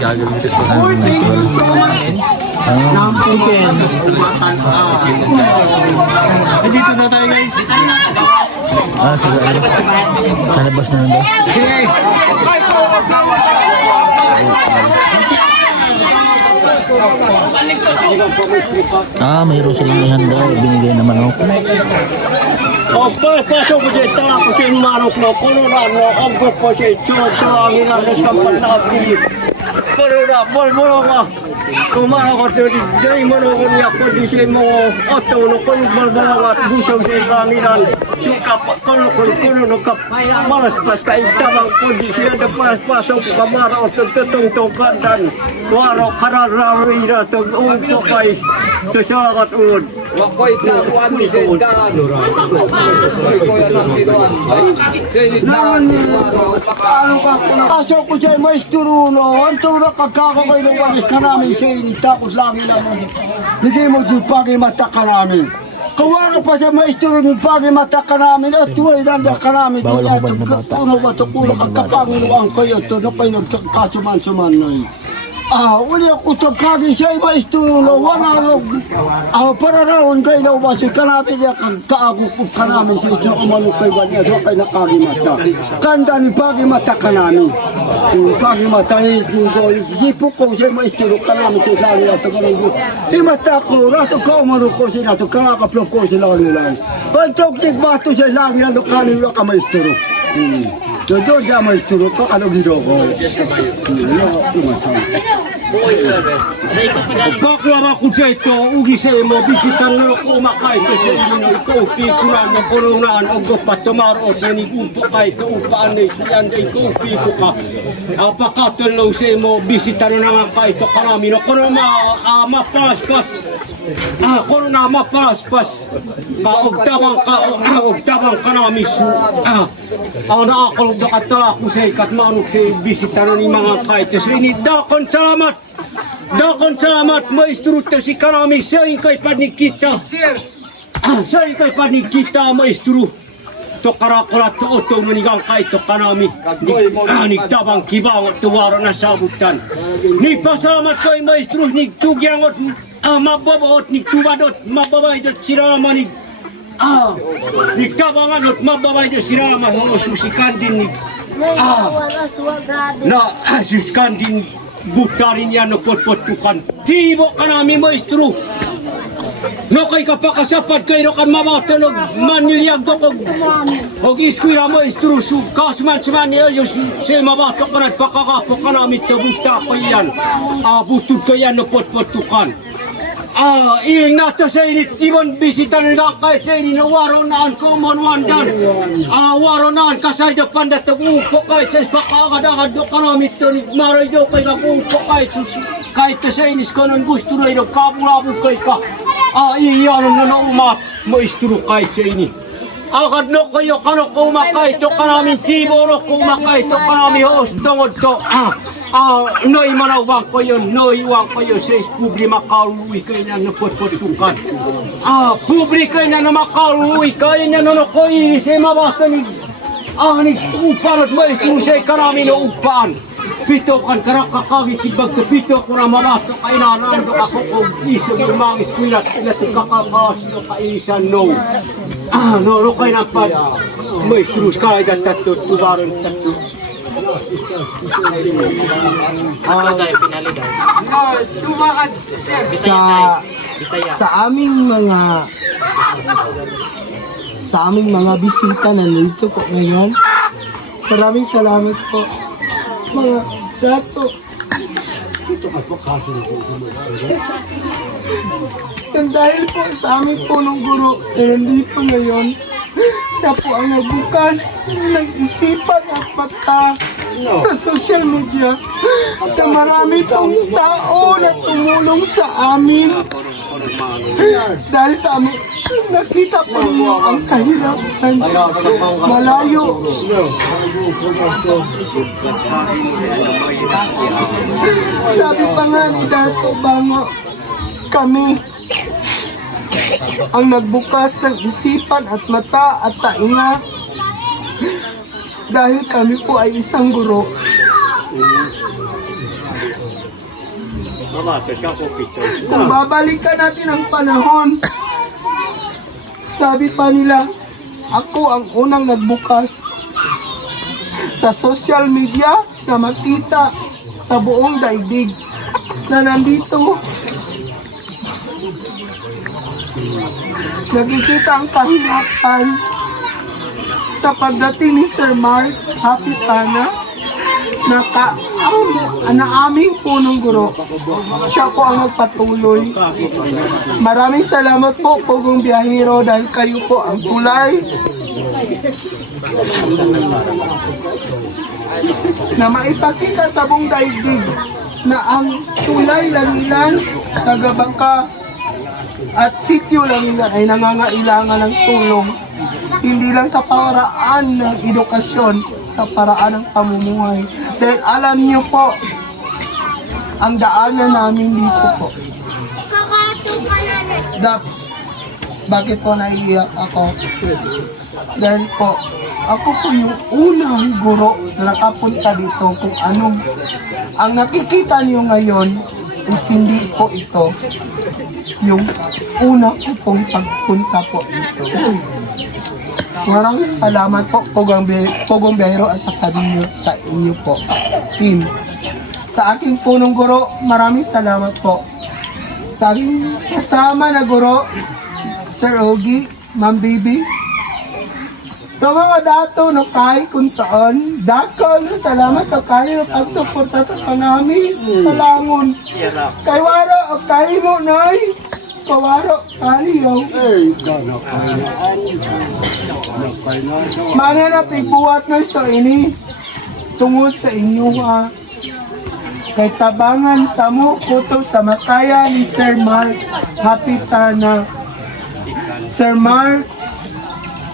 gagawin ko po ng Chicken. Dito na tayo guys. Sa labas na lang daw. Mayroon silang ihanda. Binigay na manok. Pasok ko siya, tanga ko siya yung manok na kulurano, agok ko siya, tsura-tsura, ang sa panabi. Kulura, bolbolo ka. Kumara ko siya, di mo ko niya ko, di siya mo, oto, no, kung bolbolo ka, busog siya yung ranginan. Sukap, kulo, malas-pas ka, itabang ko, di siya na pasok, kamara o tutong-tungkandan. Waro, karararira, tug-unto kay, tusakat uod. Wakoy taruan ni Zendan. Pasok ko siya maestro no, antong nakakako kayo ng walis ka namin siya tapos langin naman. Hindi mo din pagi mata ka namin. Kawara pa siya maestro ng pagi mata ka namin at tuway nanda ka namin. Bawal ang hubad na bata. Ano ba ito kula kagkapangiluan kayo ito na kayo nagkasuman-suman na yun. Uli ako sa kagi siya maestro no, wala para raon kayo na umaso ka namin niya kaagok ka namin siya siya umanok kayo ba niya doon kayo na kagi mata. Kanda ni pagi mata ka namin. Pagi mata sipo ko siya maestro ka namin siya sa nila ito ka namin. Imata ko, rato ka umanok ko siya nato, kakakaplong ko sila nila. Ang toktik bato siya lagi na kanila ka maestro. Doon siya maestro ko, ano gido ko. Baklara ko siya ito, ugi sa imo, bisitan na ako umakay ito sa inyo, ikaw, pikuran na kurunaan, o gopat, tumarot, nanigumpo ka ito, upaan na isiyan, ikaw, piku ka. Pakatulong sa imo, bisitan na nga ka ito, karami na, kung mapaspas, kung mapaspas, kaugtabang karami su, ang nakakulog na katala ko sa ikat, maanok sa bisitan na ni mga kaitos, dakon salamat! Dakon salamat, maestro to si karami, siya yung kay panikita. Siya yung kay panikita, maestro. To karakulat to oto, manigang kay to karami. Nigtabang kibaw at tuwaro na sabutan. Nipasalamat ko yung maestro, nigtugyangot, mababaot, nigtumadot, mababaydot sirama, nigtabangan at mababaydot sirama, susikan din, susikan din, butarin yan, pot-pot-tukan. Tibo ka namin, maestro. No kay kapakasapat kayo kan mamatanog manilyag to og iskwila maestro su kasman-sman niyo siya mabato ka na pakakapo ka namin tabuta pa yan. Butod ka yan, no pot-pot-tukan. Iing nato sa init, ibon bisita nila kahit sa init na waro naan kumonwandan. Waro naan kasay do pandat upo kahit sa pakakadagad do kanamit to ni maray do kay upo kahit sa init ko nang gusto na ino kabulabog kay ka. Iyan na umat maestro kahit sa init. Agad no kayo kano kumakay to kanamin tibo no kumakay to kanami hoos tungod to. Noy manawang ko yun, noy wang ko yun sa publi makaluwi kayo na napot-potukan. Publi kayo na makaluwi kayo na ko inisay mabasa ni upan at maestro sa'y karami na upan. Pito kan karakakawit ibag to pito ko na mabasa kayo na nando ako kung isang lumang eskwila sila to kakakasyo kaisan no. No kayo na pa maestro kayo na tato, tubaran tato. Sa aming mga bisita na nandito po ngayon, maraming salamat po mga dato. Dahil po sa aming punong guro na nandito ngayon, siya po ang nagbukas ng isipan at mata sa social media na marami pong tao na tumulong sa amin. Dahil sa amin, nakita po ninyo ang kahirapan. Malayo. Sabi pa nga ni Dato Bango, kami ang nagbukas ng isipan at mata at tainga dahil kami po ay isang guro. Mamato siya ko pito. Kung babalikan natin ang panahon, sabi pa nila, ako ang unang nagbukas sa social media na makita sa buong daigdig na nandito. Nakikita ang kahirapan sa pagdating ni Sir Mark Hapitana na aming punong guro. Siya po ang nagpatuloy. Maraming salamat po, Pugong Biyahero, dahil kayo po ang tulay na maipakita sa buong daigdig na ang tulay Langilan, Tagabangka at Sitio Langilan ay nangangailangan ng tulong. Hindi lang sa paraan ng edukasyon, sa paraan ng pamumuhay. Dahil alam niyo po, ang daanan namin dito po. Bakit po naiiyak ako? Dahil po, ako po yung unang guro na nakapunta dito kung anong ang nakikita niyo ngayon is hindi po ito yung una ko pong pagpunta po dito. Maraming salamat po, Pugong Biyahero, at sa kanyo, sa inyo po, team. Sa aking punong guro, maraming salamat po. Sa aking kasama na guro, Sir Ogie, Ma'am Bibi. Sa mga dato no kay kuntaan, dakol, salamat o kayo pagsuporta sa kanami, talangon. Kay Waro o kayo mo, Nay. Kawaro, kaliyaw. Mana na pigbuhat na sa ini, tungod sa inyo ha. Kay tabangan tamo kuto sa makaya ni Sir Mark Hapitana. Sir Mark,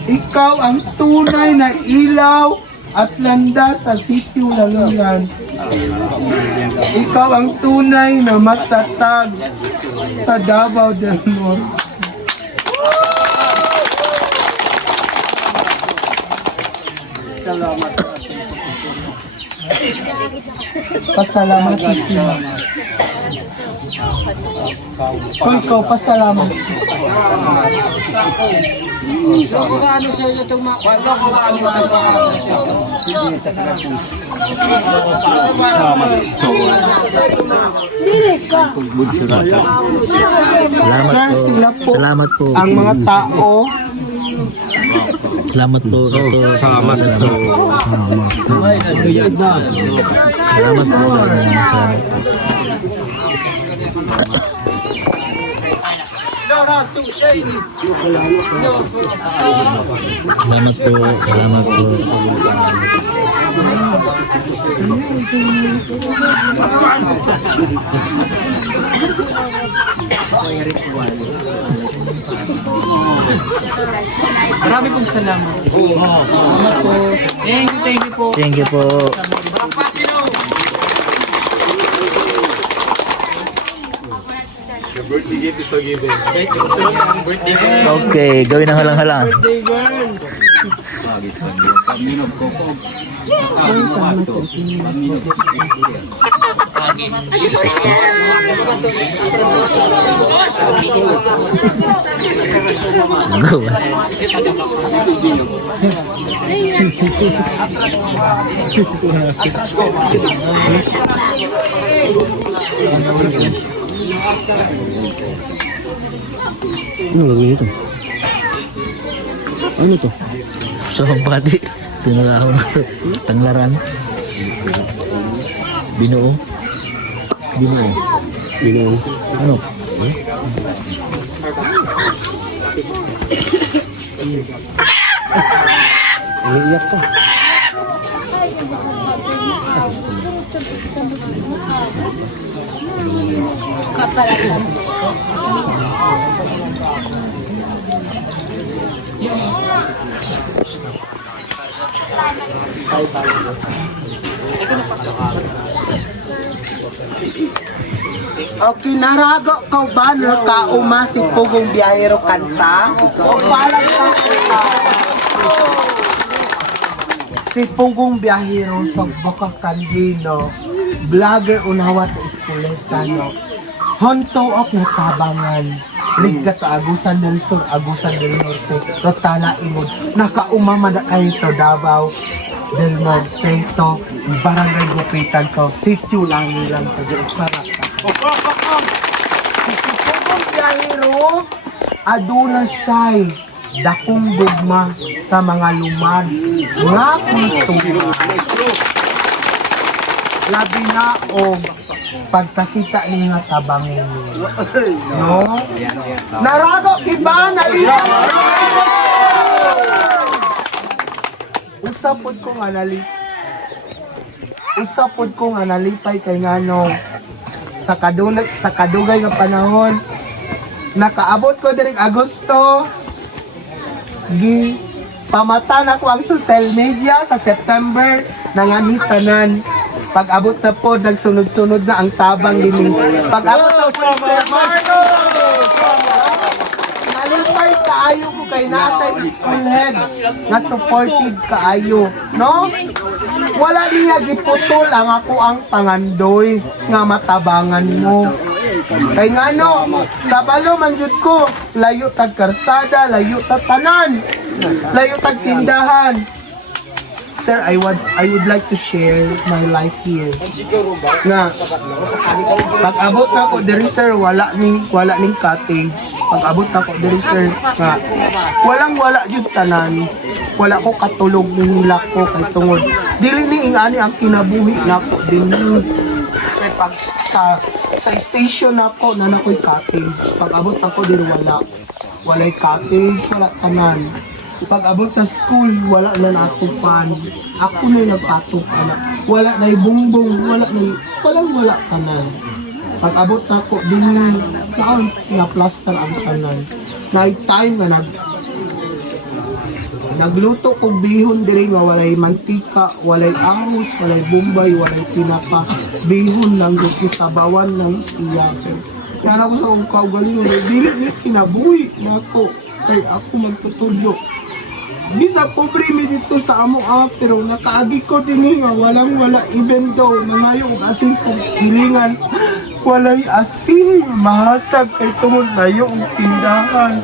ikaw ang tunay na ilaw at landas sa Sitio Langilan. Ikaw ang tunay na matatag sa Davao del Norte. Salamat. Pasalamat sa siya. Kung ikaw, pasalamat. Sir, sila po, Salamat po. ang mga tao. Salamat po. Ito. Salamat po. Salamat po sa inyo. Salamat po. Salamat po. Salamat po. Marami pong salamat. Salamat po. Thank you po. Thank you po. Okay, gawin ang halang-halang. Gawas. Ano gagawin ito? Ano to? So, pati, tinulaho na ito. Tanglaran. Binuo. Binuo. Binuo. Ano? Iiyak ka. Okay, narago ka ba na kauma si Pugong Biyahero kanta? O parang kanta? Si Pugong Biyahero sa Bukak Kandino, vlogger unawat eskuleta, no? Honto ok nga tabangan. Liga ta Agusan del Sur, Agusan del Norte, Rotala Imod. Nakaumamada kayo to Davao del Norte to Barangay Gupitan to. Sityo lang nilang to. Para Sipugong Yahiro, aduna siya'y dakong gugma sa mga lumad nga kultura. Labi na o pagkakita niya tabangin. No? Narago iba na ito. Usapod ko nga nalipay kay ngano sa kadugay nga panahon nakaabot ko diri Agosto gi pamatan ako ang social media sa September nanganitanan pag-abot na po nagsunod-sunod na ang tabang din pag-abot na po Sir Marno nalipay kaayo ko kay natay school head nga supported kaayo no wala niya giputol ang ako ang pangandoy nga matabangan mo kay ngano kabalo man jud ko layo tag karsada layo tag tanan layo tag tindahan. Sir, I would like to share my life here. Nga, pag-abot na ko diri sir, wala ning cottage. Pag-abot na ko diri sir, nga, wala jud tanan. Wala ko katulog ning ko kay tungod. Dili ni ingani ang kinabuhi nako dinhi. Kay pag sa station nako na nakoy cottage. Pag-abot ako diri walay cottage, wala tanan. Pag-abot sa school, wala na natupan. Ako na nag-atop, anak. Wala na bumbong, wala ka na. Pag-abot na ako, din na plaster ang tanan. Night time na nagluto ko bihon diri nga walay mantika, walay ahos, walay bumbay, walay tinapa. Bihon lang gusto sa bawan ng siya. Kaya ako sa kong kaugaling, dili ni kinabuhi na ako. Kaya ako magtutulyo. Bisa pobre mi dito sa amo pero nakaagi ko din nga wala even though nangayong asin sa silingan walay asin mahatag kay tungod na yung tindahan.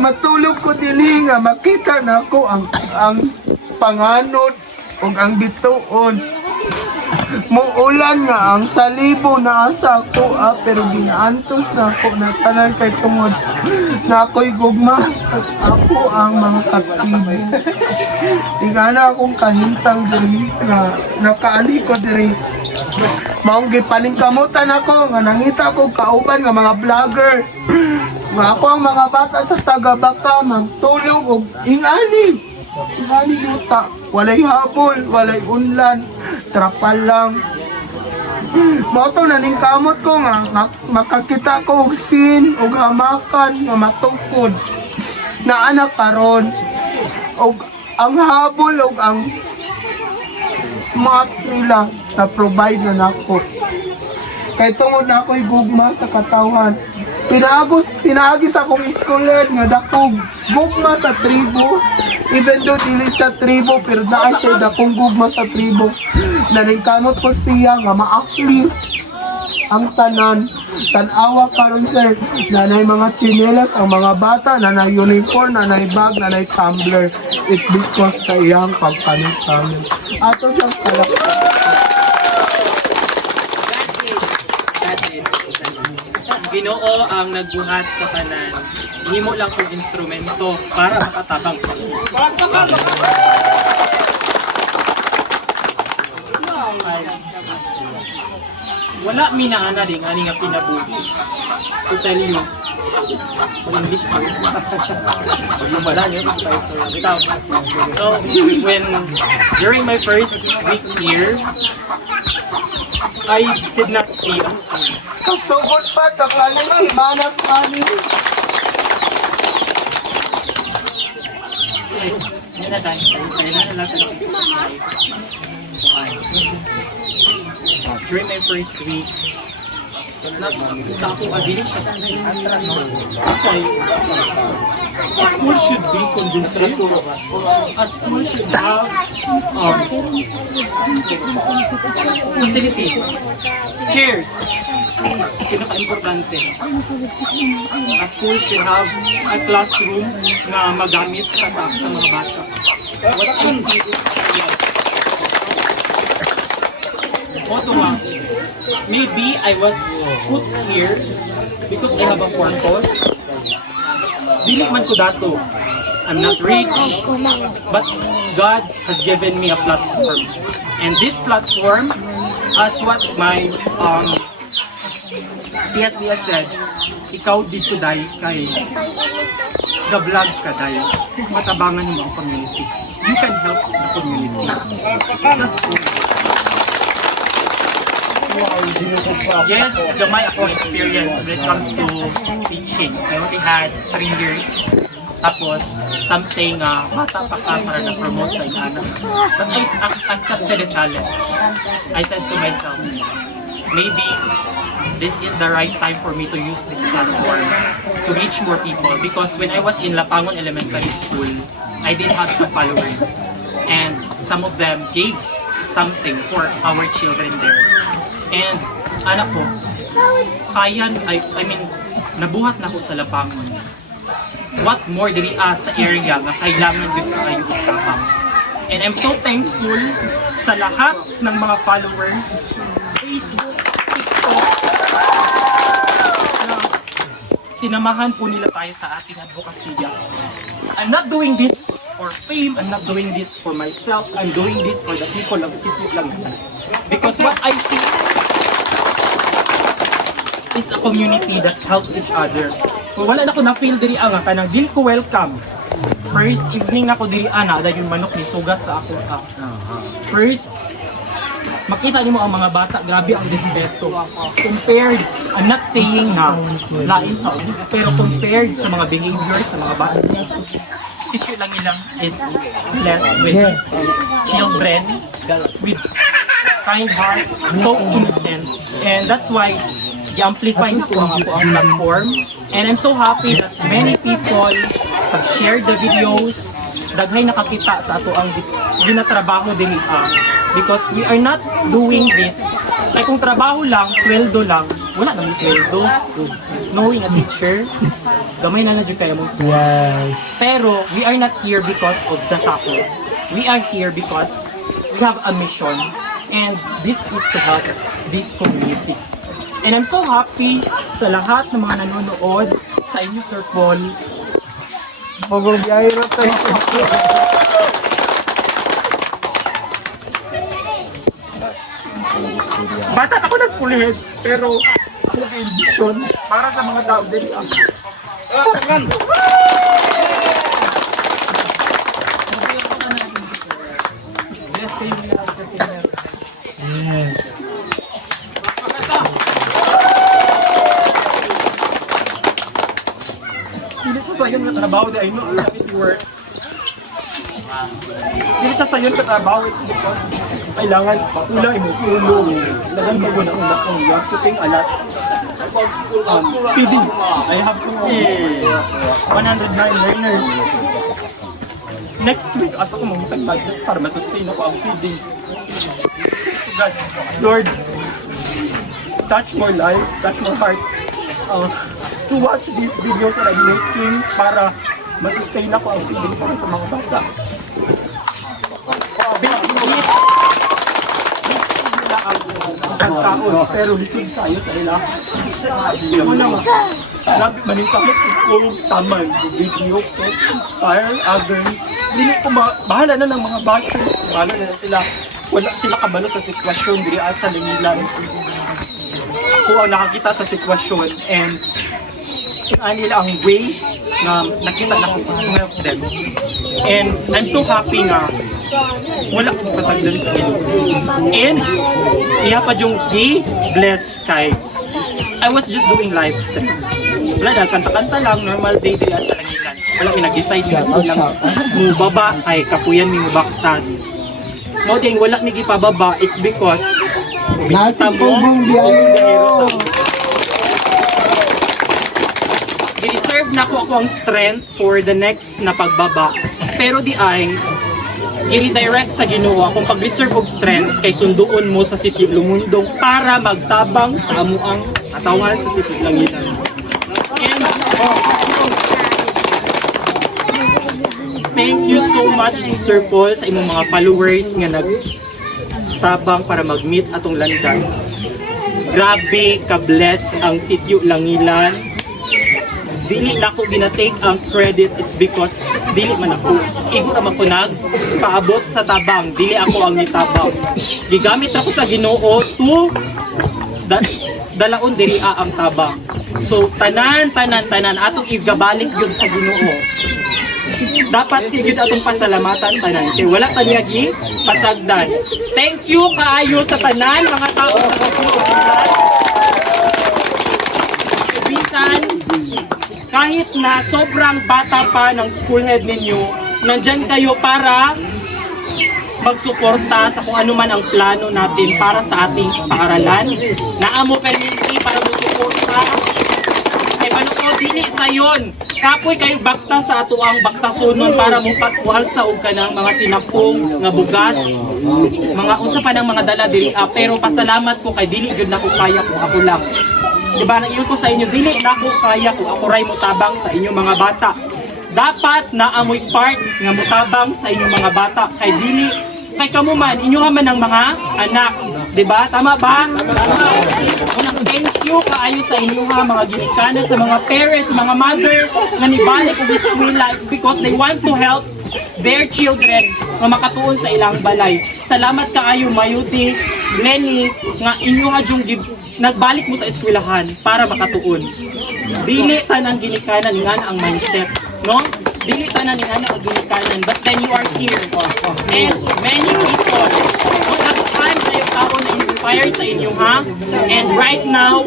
Matulog ko din nga makita na ko ang panganod ug ang bituon. Muulan nga ang salibo na asa ko pero ginaantos na ako na tanan kay tungod na ako'y gugma at ako ang mga kaktibo. Tingala akong kahintang diri nga nakaali ko diri. Maong gipalingkamutan ako nga nangita ko kauban nga mga vlogger. Nga ako ang mga bata sa Tagabaka magtulog og ingani. Ingani yuta. Walay habol, walay unlan, trapal lang. Moto naning kamot ko nga makakita ko og sin og hamakan nga matungkod na anak karon og ang habol og ang mat nila na provide na nako. Kay tungod na ako'y gugma sa katawhan. Pinaagis akong iskolet nga dakog gugma sa tribo. Even though dili sa tribo, pero daan siya dakong gugma sa tribo. Naningkamot ko siya nga ma-uplift ang tanan. Tanawa karon sir, nanay mga chinelas ang mga bata, nanay uniform, nanay bag, nanay tumbler. It because sa iyang pagpanit-panit. Ato siyang palakpak. Ginoo ang nagbuhat sa tanan. Ihimo lang kong instrumento para makatabang sa iyo. Wala minaana din ani nga pinabuhi. To tell you. English pa. So, when during my first week here, I did not see a school. Kasugod pa, takanin si Manang Mani. Yan na tayo. During my first week, Sa akong ability siya. Okay. A school should be conducive. A school should have facilities. Chairs. Pinaka-importante. A school should have a classroom na magamit sa mga bata. What I see is maybe I was put here because I have a purpose. Dili man ko dato. I'm not rich, but God has given me a platform. And this platform, as what my PSDS said, ikaw dito dahil kay ga-vlog ka dahil matabangan mo ang community. You can help the community. That's cool. Yes, gamay ako experience when it comes to teaching. I only had 3 years. Tapos, some say nga, bata pa ka para na-promote sa inana. But I accepted the challenge. I said to myself, maybe this is the right time for me to use this platform to reach more people. Because when I was in Lapangon Elementary School, I did have some followers. And some of them gave something for our children there. And anak ko, I mean, nabuhat na ko sa Lapangon. What more diri sa area nga kailangan din kayo utapang. And I'm so thankful sa lahat ng mga followers, Facebook, TikTok, na sinamahan po nila tayo sa ating advokasya. I'm not doing this for fame, I'm not doing this for myself, I'm doing this for the people of City Langan. Because what I see is a community that help each other. Kung wala na ko na-feel diri nga, kanang dili ko welcome. First evening na ko diri ana, dahil yung manok ni sugat sa ako. First, makita niyo mo ang mga bata, grabe ang respeto. Compared, I'm not saying na lain sa utos, pero compared sa mga behaviors sa mga bata, City Langan is blessed with his children, with kind heart, so innocent. And that's why i-amplify ko ang ako ang platform. And I'm so happy that many people have shared the videos. Daghay nakakita sa ato ang ginatrabaho din because we are not doing this. Like kung trabaho lang, sweldo lang, wala naman sweldo. Knowing a teacher, gamay na dyan kayo mong sweldo. Pero we are not here because of the sako. We are here because we have a mission. And this is to help this community. And I'm so happy sa lahat ng mga nanonood sa inyo, Sir Paul. Magbiyahe na tayo. Bata ako na schoolhead, pero ako nag-ambition para sa mga tao din. Hindi siya sa yun na trabaho di I know it work. Hindi siya sa yun na trabaho it's because kailangan ulang imutulong. Kailangan magunang kung you have to think a lot. Feeding. I have to 109 learners. Next week, asa ko mamutang budget para masustain ako ang feeding. God, Lord, touch more lives, touch more hearts. To watch these videos that I'm making para masustain ako ang feeding para sa mga bata. Basically, ang taon, pero lisod tayo sa ila. Alam mo naman, labi manintangit kung taman, video ko, inspire others. Dili ko bahala na ng mga bashers, bahala na sila. Wala sila kabalo sa sitwasyon, diri asa Langilan. Ako ang nakakita sa sitwasyon and nila ang way na nakita na ko to help them. And I'm so happy nga wala akong pasagdan sa inyo. And iya pa yung bless kay I was just doing live stream. Wala na, kanta-kanta lang, normal day dila sa Langilan. Wala pinag-decide nga ito lang mubaba ay kapuyan mi mubaktas. No ding wala mi gipababa, it's because bisita mo Nasa biyahe. reserve na ko ang strength for the next na pagbaba. Pero di ay i-redirect sa Ginoo akong pag-reserve og strength kay sunduon mo sa City of Lumundong para magtabang sa amuang katawan sa City of Langilan. And thank you so much Sir Paul sa imong mga followers nga nagtabang para mag-meet atong landas. Grabe ka-bless ang City of Langilan. Dili na ako ginatake ang credit, it's because dili man ako. Igo naman ko nagpaabot sa tabang, dili ako ang nitabang. Gigamit ako sa Ginoo to dalaon diri ang tabang. So tanan atong igabalik yun sa Ginoo. Dapat sigid atong pasalamatan tanan kay wala ta niya gi pasagdan. Thank you kaayo sa tanan mga tao sa Pilipinas. Bisan kahit na sobrang bata pa ng school head ninyo, nandyan kayo para magsuporta sa kung ano man ang plano natin para sa ating paaralan. Naamo perminti para magsuporta. Kay panuko dili sayon. Kapoy kayo bakta sa ato ang baktasunon para mo pagkuhal sa og kanang mga sinapong nga bugas. Mga unsa pa ng mga dala diri pero pasalamat ko kay dili jud nako kaya ko ako lang. Diba, naiyon ko sa inyo, dili na ko kaya kung ako ray mutabang sa inyong mga bata. Dapat na amoy part nga mutabang sa inyong mga bata. Kay dili, kay kamo man, inyo man ang mga anak. Diba? Tama ba? Unang thank you kaayo sa inyo ha, mga ginikanan, sa mga parents, mga mother, nga nibalik og eskwela. It's because they want to help their children nga makatuon sa ilang balay. Salamat kaayo, Mayuti, Lenny, nga inyo nga yung nagbalik mo sa eskwelahan para makatuon. Dili tanan ginikanan nga ang mindset, no? Dili tanan nga ang ginikanan, but then you are here. And many people, magkakakaan sa yung tao na inspire sa inyo, ha? And right now,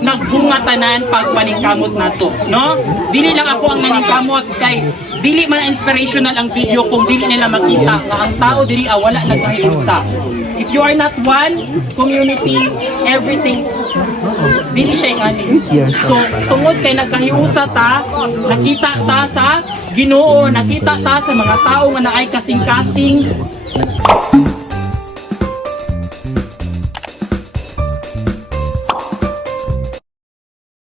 nagbunga tanan pagpaningkamot nato, no? Dili lang ako ang naningkamot kay dili man inspirational ang video kung dili nila makita nga ang tao dili wala nagkahiusa. If you are not one community, everything dili siya ngani. So tungod kay nagkahiusa ta, nakita ta sa Ginoo, nakita ta sa mga tao nga naay kasing-kasing